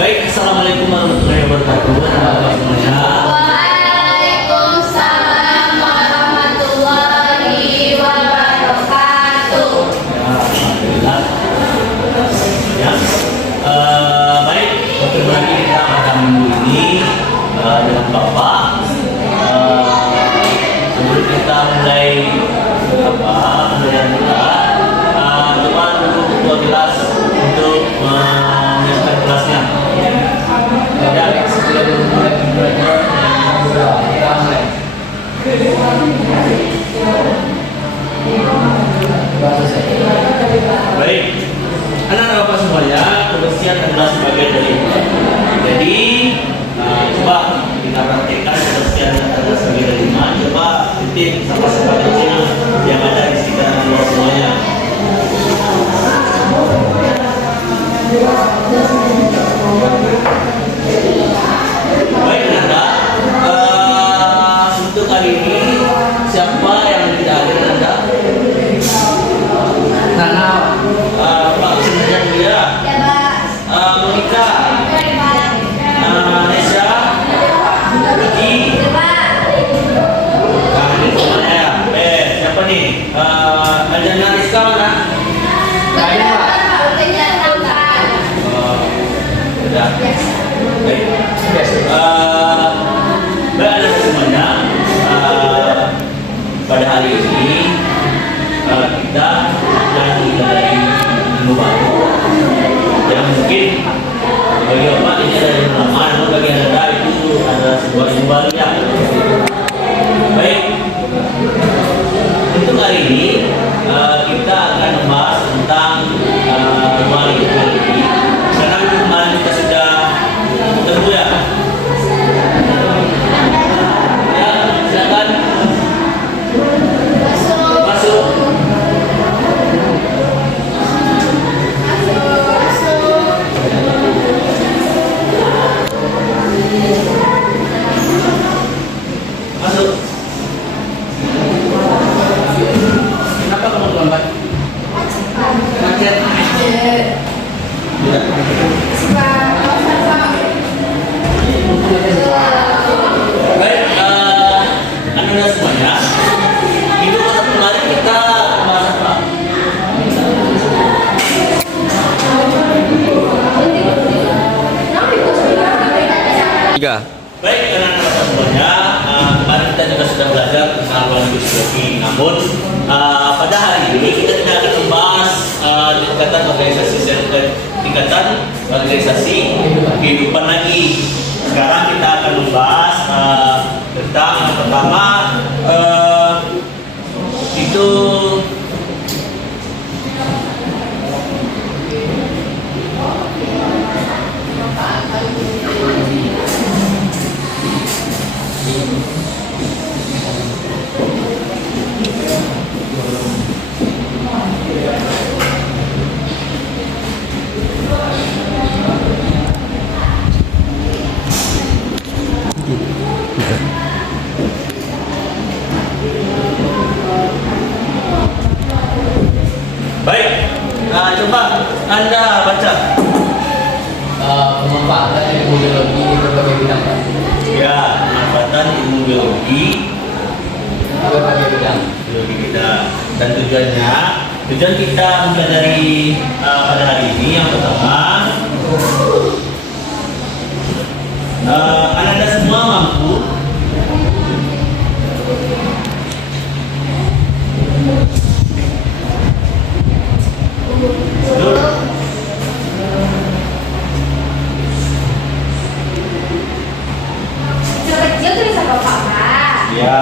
Baik, assalamualaikum warahmatullahi wabarakatuh. Halo semuanya. Waalaikumsalam warahmatullahi wabarakatuh. Alhamdulillah. Ya. Baik, untuk lagi kita pada minggu ini dengan Bapak. Sebelum kita mulai pembelajaran kita, coba dulu ketua kelas untuk menyiapkan kelasnya. Ya, sebelum mulai belajar kita mulai. Baik, anak-anak Bapak semuanya, kebersihan adalah sebagian dari itu. Jadi, coba kita praktekkan kebersihan adalah sebagian dari itu. Coba titip sampah-sampah kecil yang ada di sekitar luar semuanya. Baik, anak-anak. Untuk kali ini siapa yang tidak hadir, Anda? Karena Pak sebenarnya dia, Monica, Nesya, Vicky, ini semuanya ya. Siapa nih? Ajana Rizka mana? tadi Pak, Udah. Baik. Baik anak semuanya. Pada hari ini kita akan dari ilmu baru yang mungkin bagi Bapak ini adalah ilmu lama, namun bagi Anda itu adalah sebuah ilmu baru ya. Baik, untuk hari ini kita akan membahas tentang wali teknologi. Karena minggu kemarin kita sudah ketemu ya. Ya, silakan masuk. Masuk. kenapa kamu lambat? Macet. Ya. Baik, anak-anak semuanya, itu kemarin kita bahas apa? Tiga. Baik, anak-anak semuanya, kemarin kita juga sudah belajar tentang ruang psikologi. Namun pada hari ini kita tidak akan membahas tingkatan organisasi kehidupan lagi. Sekarang kita akan membahas tentang yang pertama itu baik. Coba Anda baca. Pemanfaatan ilmu biologi di berbagai bidang, Pak. Ya, pemanfaatan ilmu biologi Berbagai bidang. dan tujuan kita mempelajari pada hari ini yang pertama, Anda semua mampu duduk. Kecil tuh bisa bapak. Ya,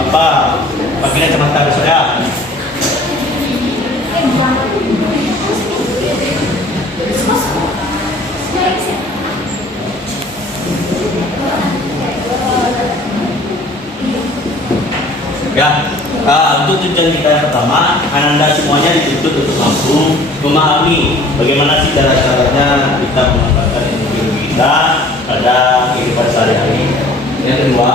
apa? Pakai kacamata besok ya. Ya, untuk tujuan kita yang pertama, Anda semuanya dituntut untuk mampu memahami bagaimana sih cara-caranya kita memanfaatkan ilmu kita pada kehidupan sehari-hari. Yang kedua,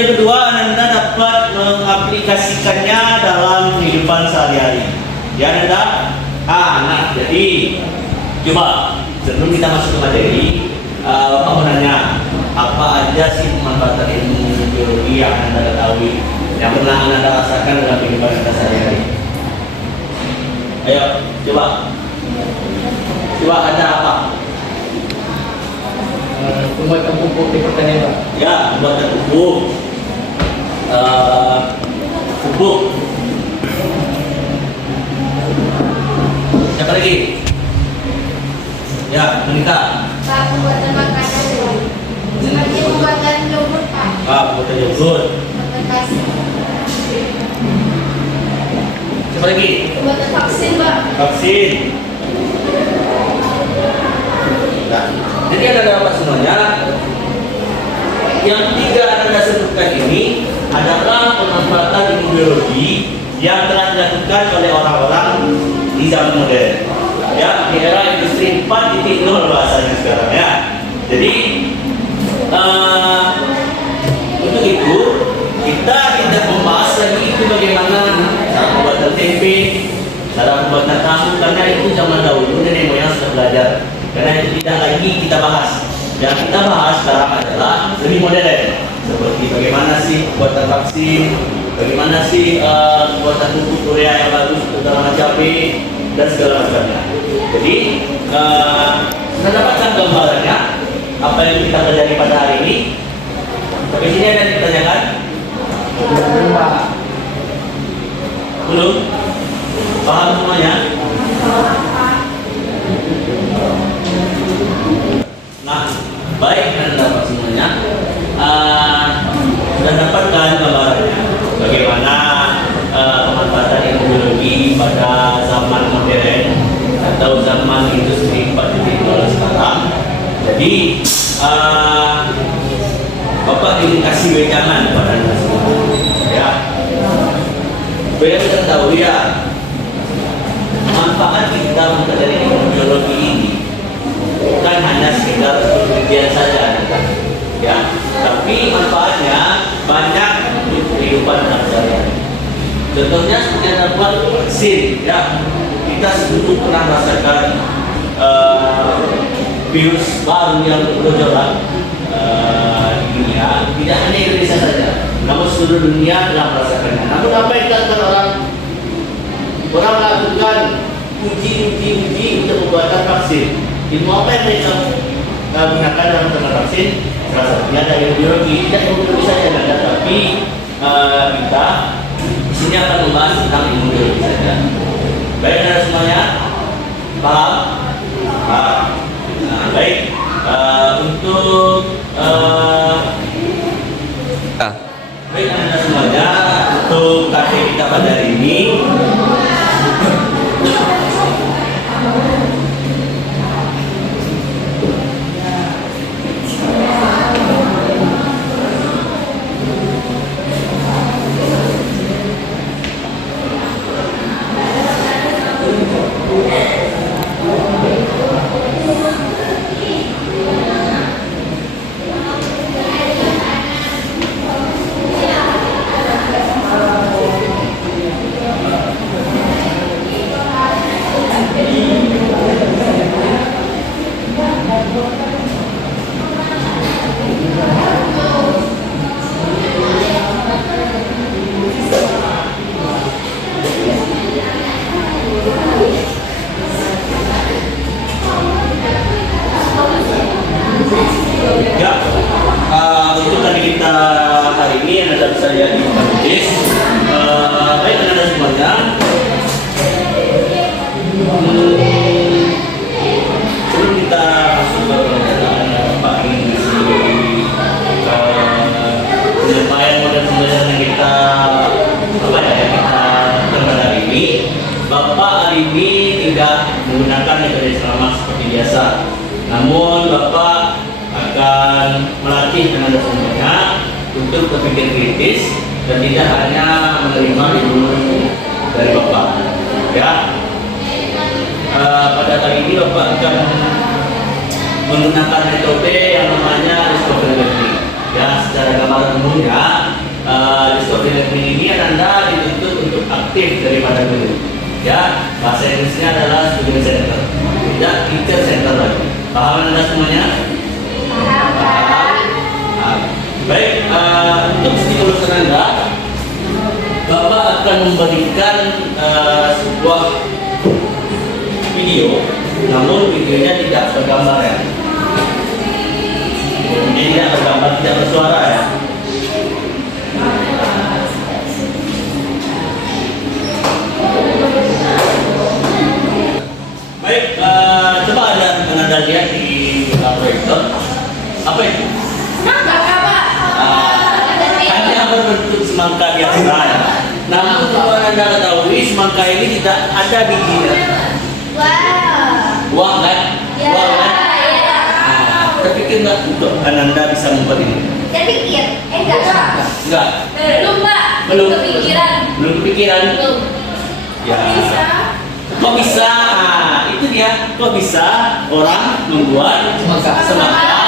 yang kedua, Anda dapat mengaplikasikannya dalam kehidupan sehari-hari. Ya, Anda? Nah, jadi coba sebelum kita masuk ke materi, Bapak mau nanya, apa aja sih pemanfaatan ilmu biologi yang Anda ketahui, yang pernah Anda rasakan dalam kehidupan Anda sehari-hari? Ayo, coba. Coba ada apa? Pembuatan pupuk di pertanian, Pak. Ya, pembuatan pupuk. Pupuk. Siapa lagi? Ya, menikah. Pak, pembuatan makanan. Seperti pembuatan yogurt, Pak. Pembuatan yogurt. Pembuatan kasih. Siapa lagi? Pembuatan vaksin, Pak. Vaksin. Nah, jadi ada dapat semuanya. Yang tiga Anda sebutkan ini adalah pemanfaatan ilmu biologi yang telah dilakukan oleh orang-orang di zaman modern. Ya, di era industri 4.0 bahasanya sekarang ya. Jadi untuk itu kita tidak membahas lagi itu bagaimana cara pembuatan tempe, cara pembuatan tahu, karena itu zaman dahulu nenek moyang sudah belajar. Karena itu tidak lagi kita bahas. Yang kita bahas sekarang adalah lebih modern, seperti bagaimana sih pembuatan vaksin, bagaimana sih pembuatan pupuk urea yang bagus untuk tanaman cabai dan segala macamnya. Jadi kita dapatkan gambarannya apa yang kita pelajari pada hari ini. Sampai sini ada yang ditanyakan? Belum? Paham semuanya? Nah, baik, Anda dapat semuanya. Sudah dapatkan gambarannya bagaimana pemanfaatan ilmu biologi pada zaman modern atau zaman industri 4.0 sekarang. Jadi Bapak ingin kasih wejangan kepada Anda semua. Ya, supaya kita tahu ya manfaat kita mempelajari ilmu biologi ini bukan hanya sekedar penelitian saja, ya, tapi manfaatnya banyak untuk kehidupan sehari-hari. Contohnya seperti yang dapat vaksin, ya, kita sebelum pernah merasakan virus baru yang bergejolak di dunia, tidak hanya Indonesia saja, namun seluruh dunia telah merasakannya. Namun apa yang dilakukan orang melakukan uji untuk pembuatan vaksin. Ilmu apa yang mereka gunakan dalam pembuatan vaksin? Salah satunya dari biologi, tidak ilmu biologi saja, tapi kita di sini akan membahas tentang ilmu biologi saja. Baik, anda semuanya paham? Paham. Nah, baik. Untuk baik anda semuanya, untuk kajian kita pada hari ini ya, untuk tadi kita hari ini yang ada saya di Kampus. Baik anda semuanya. Sebelum kita masuk ke pelajaran Pak ini penyampaian model pembelajaran yang kita lakukan hari ini, Bapak hari ini tidak menggunakan metode ceramah seperti biasa. Namun Bapak akan melatih tenaga semuanya untuk berpikir kritis dan tidak hanya menerima ilmu dari Bapak. Ya, pada kali ini Bapak akan menggunakan metode yang namanya Aristotle Learning. Ya, secara gambaran umumnya Aristoteles ini Anda dituntut untuk aktif daripada guru. Ya, bahasa Inggrisnya adalah student center, tidak teacher center lagi. Paham Anda semuanya? Paham. Baik, untuk stimulus Anda, Bapak akan memberikan sebuah video, namun videonya tidak bergambar ya. Ini tidak bergambar, tidak bersuara ya. Baik, coba Anda lihat di proyektor. Apa itu? Hanya berbentuk semangka biasa. Namun kalau Anda ketahui semangka ini tidak ada bijinya. Wah kan? Wah kan? Terpikir nggak untuk Anda bisa membuat ini? Terpikir? Enggak. Belum, Pak. Belum. Kepikiran. Belum kepikiran. Belum. Ya. Bisa. Kok bisa? Itu dia. Kok bisa orang membuat semangka?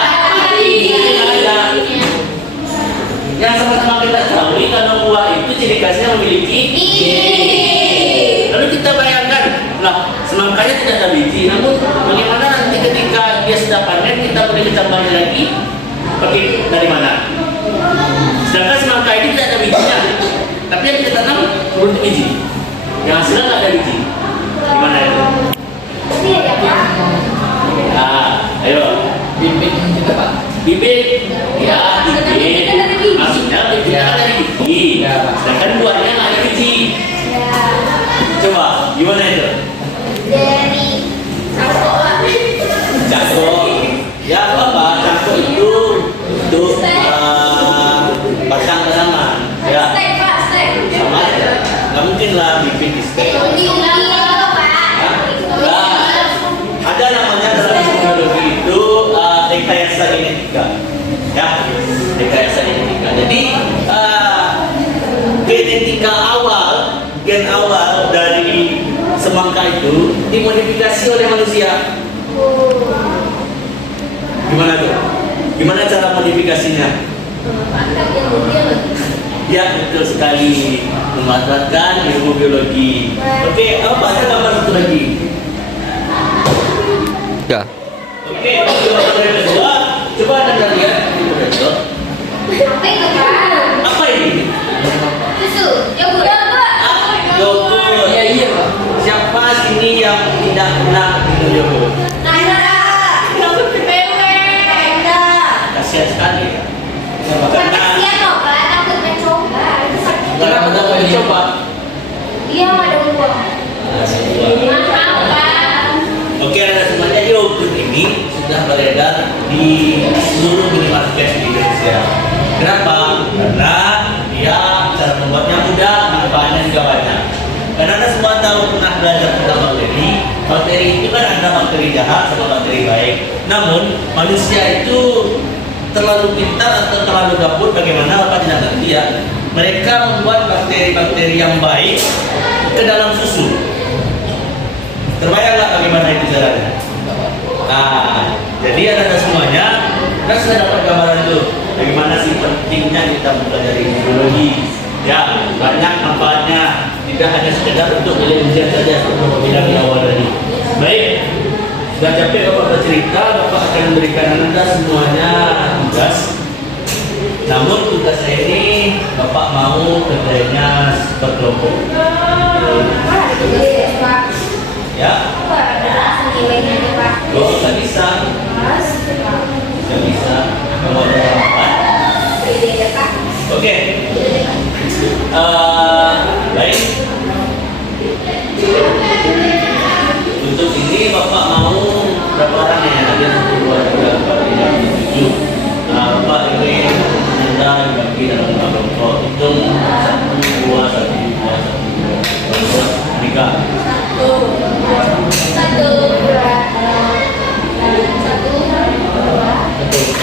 Yang sama-sama kita ketahui kalau buah itu ciri khasnya memiliki biji. Lalu kita bayangkan, lah semangkanya tidak ada biji. Namun bagaimana nanti ketika dia sudah panen kita boleh ditambahnya lagi? Pakai dari mana? Sedangkan semangka ini tidak ada bijinya, tapi yang kita tanam berbentuk biji. Yang hasilnya tidak ada biji. Gimana itu? Iya ya, Pak. Nah, ayo. Bibit yang kita Pak. Bibit, ya bibit. Maksudnya bibitnya dari biji. Sedangkan buahnya nggak ada biji. Coba, gimana itu? Dari cangkok lah. Cangkok. Ya apa? Cangkok itu untuk pasang tanaman. Ya, Stek, Pak, stek. sama aja. Nggak mungkin lah bibit di stek. Ada namanya dalam psikologi itu rekayasa genetika. Ya, rekayasa genetika. Jadi genetika awal, gen awal dari semangka itu dimodifikasi oleh manusia. Gimana tuh? Gimana cara modifikasinya? Mantap ya, mobil. Ya, betul sekali. Memanfaatkan ilmu biologi. Oke, apa ada gambar satu lagi? Ya. Oke, gambar yang kedua. Coba Anda lihat di proyektor. Apa itu, Pak? Apa ini? Susu. Yogurt. Yogurt. Iya Pak. Siapa sini yang tidak pernah minum yogurt? Yogurt PPW. Kasihan sekali. Bukan kasihan loh, Pak. Takut mencoba. Kenapa tak boleh coba? Iya, ada uang. Mahal, Pak. Oke, Anda semuanya, yogurt ini sudah beredar di seluruh minimarket di Indonesia. Kenapa? Karena dia cara membuatnya mudah, manfaatnya juga banyak. Karena Anda semua tahu pernah belajar tentang bakteri. Bakteri itu kan ada bakteri jahat sama bakteri baik. Namun manusia itu terlalu pintar atau terlalu gabut, bagaimana Bapak tidak ngerti ya. Mereka membuat bakteri-bakteri yang baik ke dalam susu. Terbayang nggak bagaimana itu caranya? Nah, jadi Anda semuanya kan sudah dapat gambaran itu. Bagaimana sih pentingnya kita mempelajari biologi? Ya, banyak manfaatnya. Tidak hanya sekedar untuk ujian saja seperti Bapak bilang di awal tadi. Baik, sudah capek Bapak bercerita, Bapak akan memberikan Anda semuanya tugas. Namun tugas saya ini Bapak mau kerjanya berkelompok. Ya, kalau nggak bisa, nggak bisa. Kalau ada harapan, oke. Baik. Untuk ini Bapak mau berapa orang ya? Ada 1, 2, 3, 4, 5, 6, 7. Nah, Bapak ingin Anda dibagi dalam kelompok. Hitung 1, 2, 1, 2, 1, 2, 3.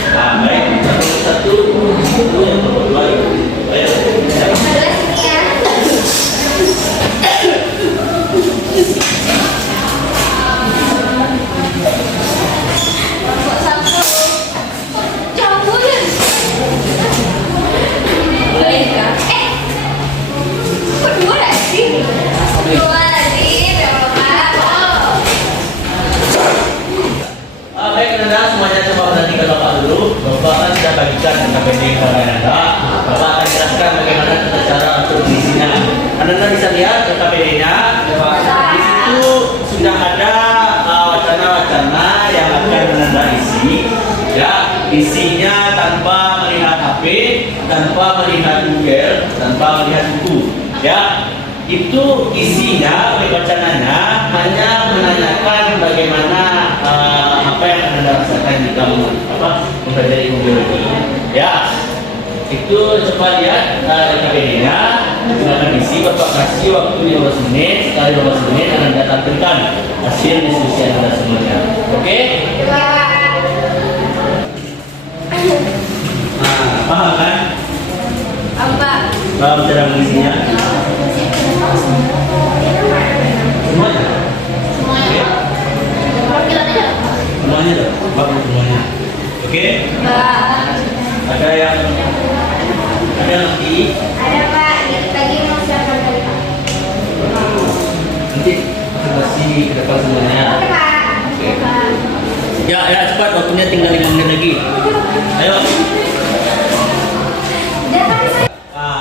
Nah, baik. 1, 1, yang kedua. Ayo. isinya tanpa melihat HP, tanpa melihat Google, tanpa melihat buku. Ya, itu isinya wacananya hanya menanyakan bagaimana apa yang Anda rasakan jika mempelajari ilmu biologi. Ya, itu coba lihat KBD-nya. Silakan isi, Bapak kasih waktu 15 menit. Sekali 15 menit Anda tampilkan hasil diskusi Anda semuanya. Oke? Nah, paham kan? Apa? Paham cara mengisinya? Semuanya? Oke? Semuanya dong, paham semuanya. Oke? Ada yang ngerti? Ada Pak, dikit lagi mau siapkan dari Pak. Nanti akan kasih ke depan semuanya. Oke Pak. Oke. Ya cepat, waktunya tinggal 5 menit lagi. Ayo. Udah kan saya.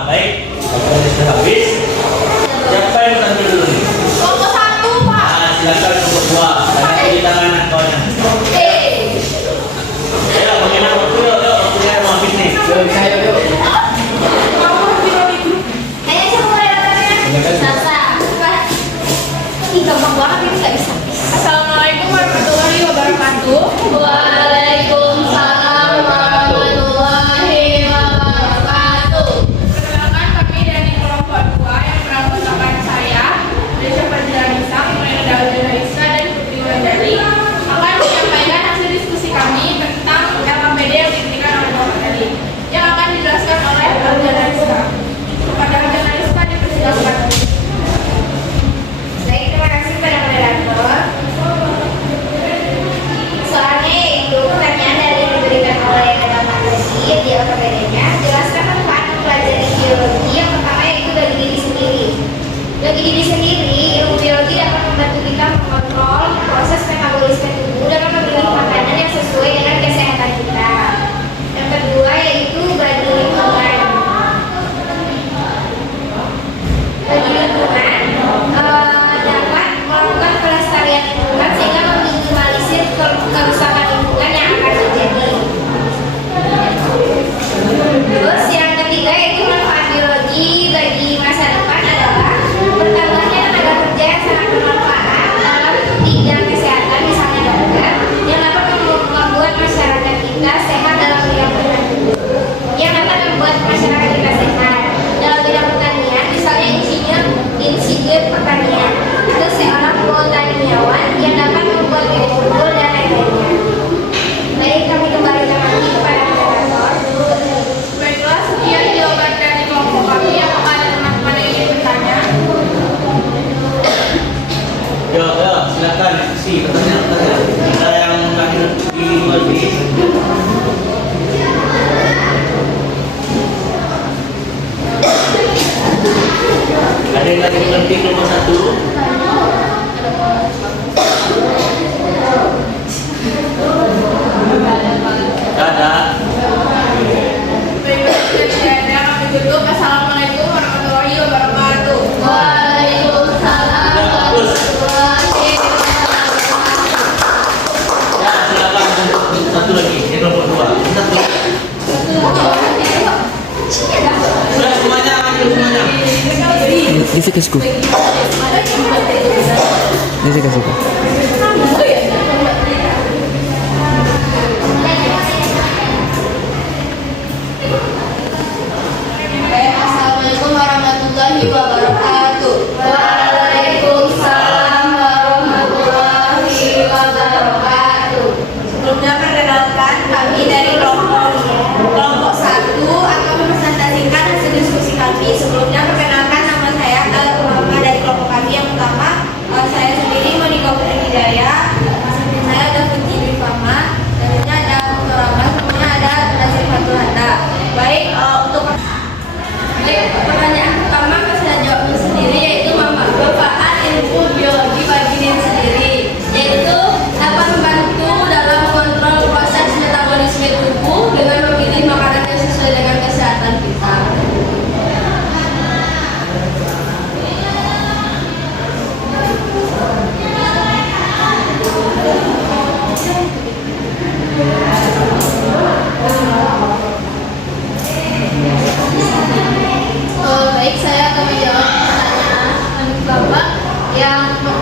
Baik. Waktunya sudah habis. Siapa yang tampil dulu nih? Kelompok 1 Pak. Silakan kelompok 2. Ada di tangan kawannya. Ayo, bagaimana waktu? Yuk, waktunya mau habis nih. Saya yuk. Kayaknya saya mulai datangnya. Sasa. Pak. Ih, gampang banget ini nggak bisa. Assalamualaikum warahmatullahi wabarakatuh. Waalaikumsalam warahmatullahi wabarakatuh. Perkenalkan kami dari kelompok 2 yang beranggotakan saya, Desya Fadila, Mulyana Daudina Rizka, dan Putri Wulandari akan menyampaikan hasil diskusi kami tentang LKPD yang diberikan oleh Bapak tadi, yang akan dijelaskan oleh Aldana Rizka. Kepada Aldana Rizka dipersilakan. Baik, terima kasih pada moderator. Soalnya itu pertanyaan dari yang diberikan oleh Bapak tadi di LKPD-nya. Jelaskan manfaat mempelajari biologi. Yang pertama yaitu bagi diri sendiri. Bagi diri sendiri, ilmu biologi dapat membantu kita mengontrol proses metabolisme tubuh dalam memilih makanan yang sesuai dengan kesehatan kita. Yang kedua yaitu bagi lingkungan. Bagi lingkungan dapat melakukan pelestarian lingkungan sehingga meminimalisir kerusakan lingkungan yang akan terjadi. Terus yang ketiga yaitu manfaat biologi bagi masa depan adalah bertambahnya tenaga kerja yang sangat bermanfaat dalam bidang kesehatan, misalnya dokter, yang dapat membuat masyarakat kita sehat dalam bidang pertanian. Yang dapat membuat masyarakat kita sehat dalam bidang pertanian, misalnya insinyur pertanian, itu seorang botaniawan yang dapat membuat bibit unggul dan lain-lainnya. Baik, kami kembalikan lagi kepada moderator. Baiklah, sekian jawaban dari kelompok kami. Apakah ada teman-teman yang ingin bertanya? Yo, silakan diskusi pertanyaan. Kita yang lahir di luar negeri. Ada yang lagi mengerti kelompok 1? Ada. Baiklah, sudah tidak ada. Kami tutup. Assalamualaikum warahmatullahi wabarakatuh. Waalaikumsalam warahmatullahi wabarakatuh. Ya, silakan satu lagi. Kelompok 2. Satu. Sudah semuanya, ambil semuanya. Isi kasku. Isi kasku. Assalamualaikum warahmatullahi wabarakatuh. Waalaikumsalam warahmatullahi wabarakatuh. Sebelumnya perkenalkan kami dari kelompok 1 akan mempresentasikan hasil diskusi kami. Sebelumnya perkenalkan nama saya adalah Muhammad dari kelompok kami. Yang pertama saya sendiri Monika Putri Hidayah.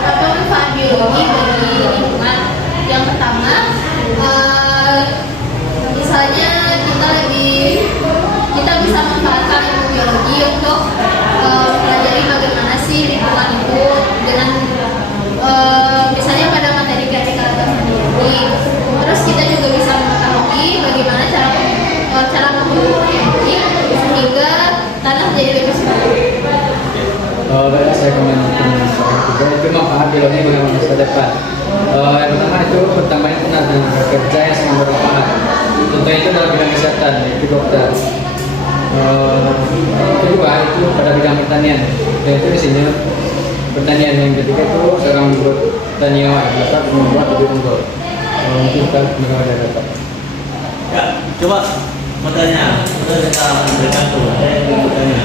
Apa manfaat biologi bagi lingkungan? Yang pertama, misalnya kita bisa manfaatkan ilmu biologi untuk mempelajari bagaimana sih lingkungan itu dengan misalnya pada materi keanekaragaman biologi. Terus kita juga bisa mengetahui bagaimana cara memupuk yang baik sehingga tanah menjadi lebih subur. Baik, saya komentar juga itu manfaat biologi bagi masa depan. Yang pertama itu pertamanya tenaga kerja yang sangat bermanfaat. Contohnya itu dalam bidang kesehatan, yaitu dokter. Kedua itu pada bidang pertanian, yaitu isinya pertanian. Yang ketiga itu seorang membuat taniawan dapat membuat lebih unggul. Mungkin kita mengenai dapat. Ya, coba mau tanya, kita memberikan tuh, saya ingin bertanya.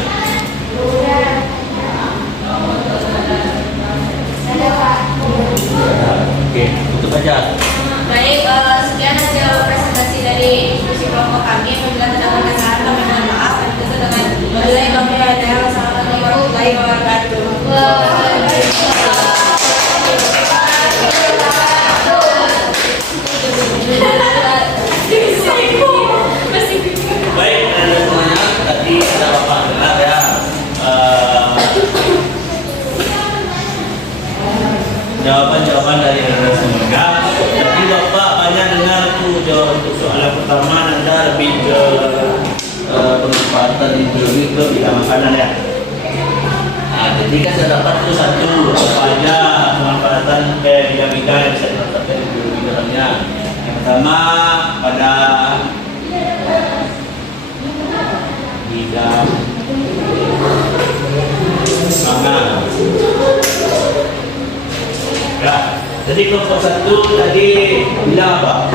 Oke, tutup aja. Baik, sekian hasil presentasi dari diskusi kelompok kami. Apabila terdapat kesalahan kami mohon maaf. Dan tentu dengan wabillahi taufiq wal hidayah. Wassalamualaikum warahmatullahi wabarakatuh. Baik, semuanya tadi ada Bapak dengar ya. Jawaban-jawaban dari anda semua. Tadi Bapak banyak dengar tuh jawaban untuk soalan pertama, anda lebih ke pemanfaatan biologi ke bidang makanan ya. Nah, jadi kan saya dapat itu satu apa aja pemanfaatan bidang-bidang yang bisa didapatkan di biologi dalamnya. Yang pertama pada bidang pangan. Ya, jadi kelompok satu tadi bilang apa?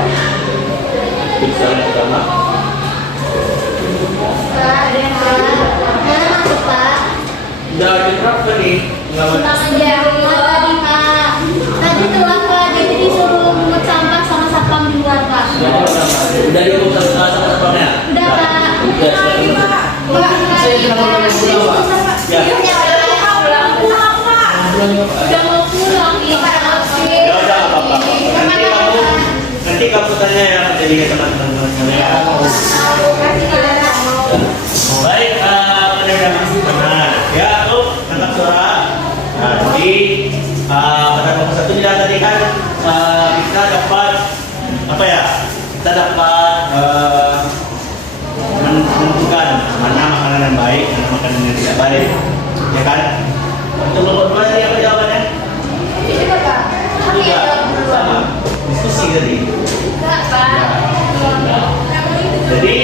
Bisa yang pertama. Mana masuk Pak? Udah berapa nih? Tadi telah Pak, jadi disuruh mungut sampah sama satpam di luar Pak. Udah diumum sama satpamnya? Udah Pak. Udah sekarang. Saya kenapa kalian pulang, Pak? Ya. Udah mau pulang nih, Pak. Ya udah apa-apa. Nanti kamu tanya ya jadi teman-teman sekalian. Baik, mana? Ya, tuh tangkap suara. Nah, jadi pada kelompok satu kita tadi kan kita dapat apa ya? Kita dapat menentukan mana makanan yang baik, mana makanan yang tidak baik, ya kan? Untuk kelompok dua tadi apa jawabannya? Itu Pak. Juga sama diskusi tadi. Jadi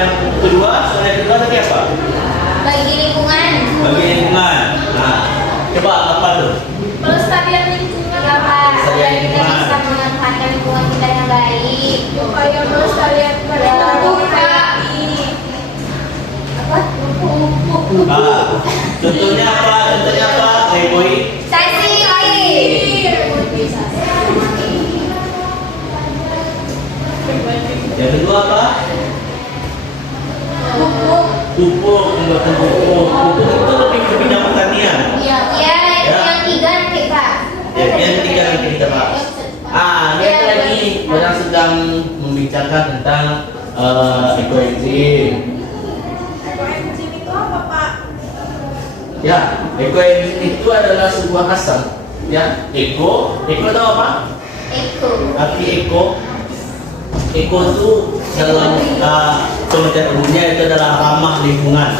yang kedua, soal yang kedua tadi apa? Bagi lingkungan. Bagi lingkungan. Nah, coba apa tuh? Pelestarian lingkungan. Ya Pak. Pelestarian Kita lingkungan. bisa memanfaatkan lingkungan kita yang baik. Upaya pelestarian pada Pak. Apa? Contohnya apa? Contohnya apa? Boy. Sasi air. Yang kedua apa? Pupuk, pembuatan pupuk. Pupuk itu lebih ke bidang pertanian. Iya. Ya, yang tiga nanti Pak. Ya, yang ketiga nanti kita bahas. Lihat lagi orang sedang membicarakan tentang ekoenzim. Ekoenzim itu apa, Pak? Ya, ekoenzim itu adalah sebuah asam. Ya, eko tahu apa? Eko. Arti eko itu dalam pengertian umumnya itu adalah ramah lingkungan.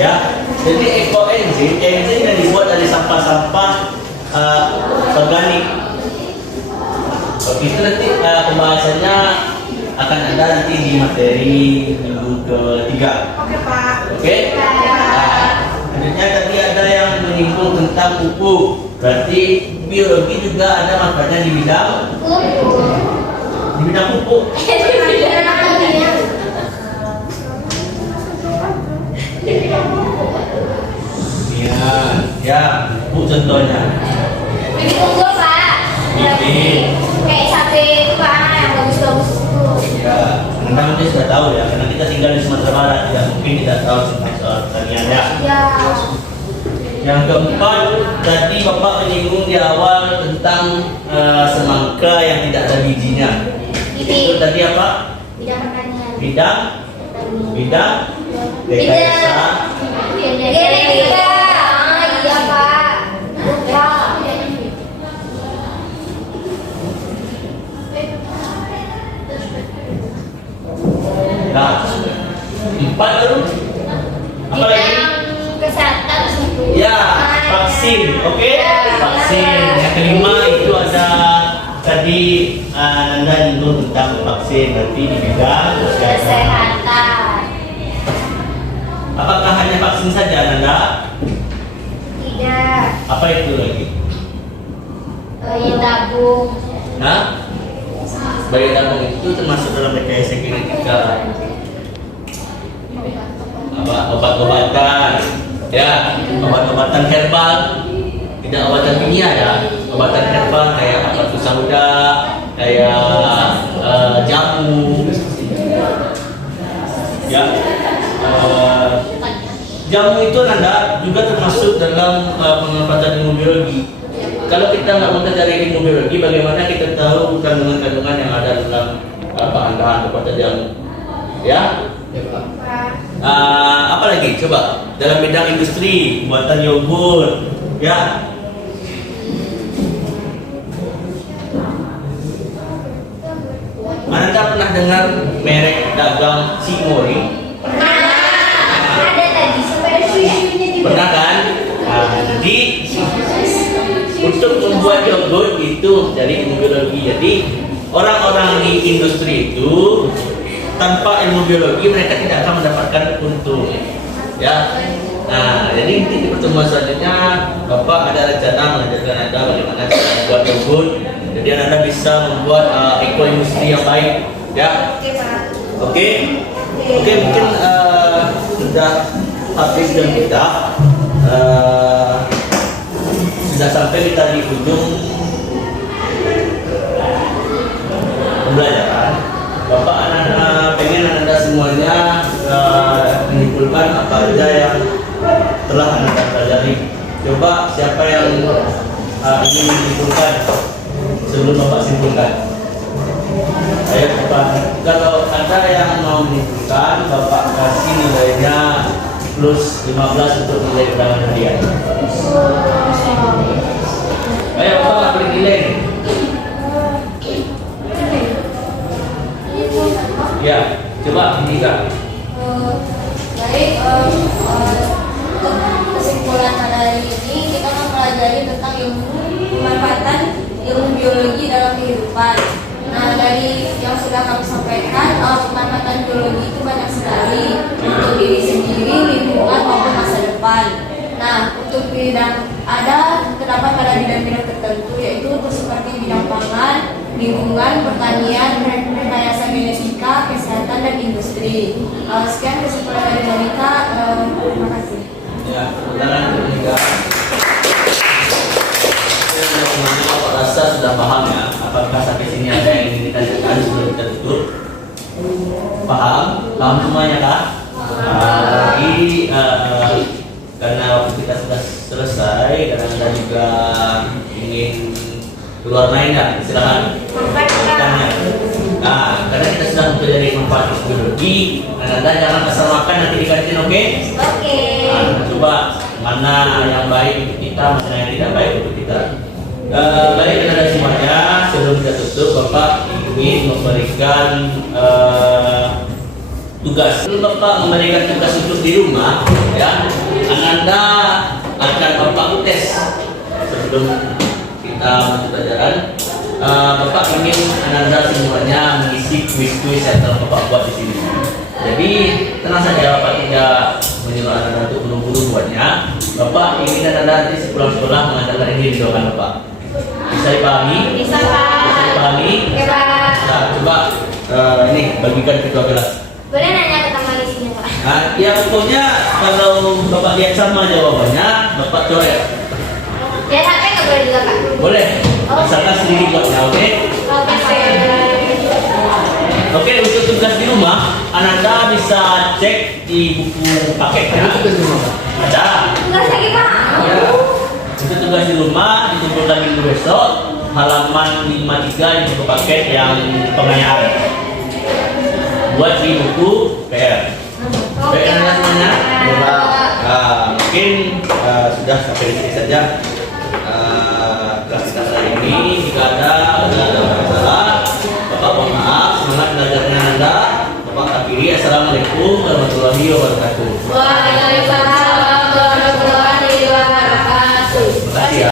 Ya, jadi ekoenzim yang dibuat dari sampah-sampah organik. Itu nanti pembahasannya akan ada nanti di materi minggu ketiga. Oke, Pak. Oke? Selanjutnya tadi ada yang menyinggung tentang pupuk. Berarti biologi juga ada manfaatnya di bidang pupuk. Ya, pupuk contohnya. Ini unggul Pak. Ini. Kayak sate itu Pak yang bagus-bagus itu. Ya, Anda mungkin sudah tahu ya, karena kita tinggal di Sumatera Barat, tidak mungkin tidak tahu tentang soal pertanian ya. Ya. Yang keempat, tadi Bapak menyinggung di awal tentang semangka yang tidak ada bijinya. Itu tadi apa? Bidang pertanian. Bidang rekayasa. Genetika. Iya Pak. Lupa. Nah, 4 dulu. Apa lagi? Bidang kesehatan. Ya, vaksin, oke? Vaksin. Yang kelima itu ada tadi Anda nyinggung tentang vaksin, berarti di bidang Kesehatan. Apakah hanya vaksin saja Anda? Tidak. Apa itu lagi? Bayi tabung. Nah, bayi tabung itu termasuk dalam rekayasa genetika. Obat-obatan, ya, obat-obatan herbal, tidak obatan kimia ya, obatan herbal kayak apa tuh sauda, kayak jamu, ya. Jamu itu Anda juga termasuk dalam pemanfaatan ilmu biologi. Kalau kita nggak mempelajari ilmu biologi, bagaimana kita tahu kandungan-kandungan yang ada dalam bahan-bahan obat jamu? Ya. Ya Pak. Apa lagi? Coba dalam bidang industri, buatan yogurt, ya. Anda pernah dengar merek dagang Cimori? Ada tadi supaya susunya juga. Pernah kan? Jadi untuk membuat yogurt itu dari ilmu biologi. Jadi orang-orang di industri itu tanpa ilmu biologi mereka tidak akan mendapatkan untung, ya. Nah, jadi nanti di pertemuan selanjutnya Bapak ada rencana mengajarkan Anda bagaimana cara membuat yogurt. Jadi Anda bisa membuat ekoindustri yang baik, ya. Oke Pak. Oke, mungkin sudah habis jam kita, sudah sampai kita di ujung pembelajaran. Bapak anak pengen Anda semuanya menyimpulkan apa aja yang telah Anda pelajari. Coba siapa yang ingin menyimpulkan sebelum Bapak simpulkan? Ayo Bapak, kalau ada yang mau menyimpulkan, Bapak kasih nilainya plus 15 untuk nilai undangan hadiah. Ayo Bapak nggak beri nilai. Ya, coba ini Kak. Baik, untuk kesimpulan pada hari ini kita mempelajari tentang ilmu pemanfaatan ilmu biologi dalam kehidupan. Nah, dari yang sudah kami sampaikan, pemanfaatan biologi itu banyak sekali untuk diri sendiri, lingkungan maupun masa depan. Nah, untuk bidang terdapat pada bidang-bidang tertentu, yaitu untuk seperti bidang pangan, lingkungan, pertanian, rekayasa genetika, kesehatan dan industri. Sekian kesimpulan dari Monica. Terima kasih. Ya, undangan untuk Monica. Bapak rasa sudah paham ya, apakah sampai sini ada yang ingin ditanyakan sebelum kita tutup? Paham? Paham semuanya Kak? Lagi karena waktu kita sudah selesai dan Anda juga ingin keluar main ya, silakan. Nah, karena kita sudah mempelajari manfaat biologi, Anda jangan asal makan nanti di kantin, oke? Oke. Nah, coba mana yang baik untuk kita, mana yang tidak baik untuk kita. Baik kepada semuanya, sebelum kita tutup, Bapak ingin memberikan tugas. Sebelum Bapak memberikan tugas untuk di rumah, ya, Anda akan Bapak tes sebelum kita masuk pelajaran. Bapak ingin Anda semuanya mengisi kuis-kuis yang telah Bapak buat di sini. Jadi tenang saja, Bapak tidak menyuruh Anda untuk buru-buru buatnya. Bapak ingin Anda nanti sepulang sekolah mengandalkan ini di doakan Bapak. Bisa dipahami? Bisa Pak. Bisa dipahami? Oke Pak. Nah, coba ini bagikan ketua kelas. Boleh nanya ke teman di sini Pak? Nah, ya pokoknya kalau Bapak lihat sama jawabannya, Bapak coret. Ya sampai nggak boleh juga Pak? Boleh? Asalkan sendiri buatnya, oke? Oke Pak. Oke, untuk tugas di rumah, Anda bisa cek di buku paketnya. Itu ke rumah Pak. Ada. Nggak sakit Pak? Ya, tugas di rumah dikumpulkan minggu besok halaman 53 di buku paket yang pengayaan buat di buku PR. Baik anak semuanya. Mungkin sudah sampai di sini saja kelas kita hari ini. Jika ada masalah, Bapak mohon maaf. Semangat belajarnya Anda. Bapak akhiri. Assalamualaikum warahmatullahi wabarakatuh. Waalaikumsalam.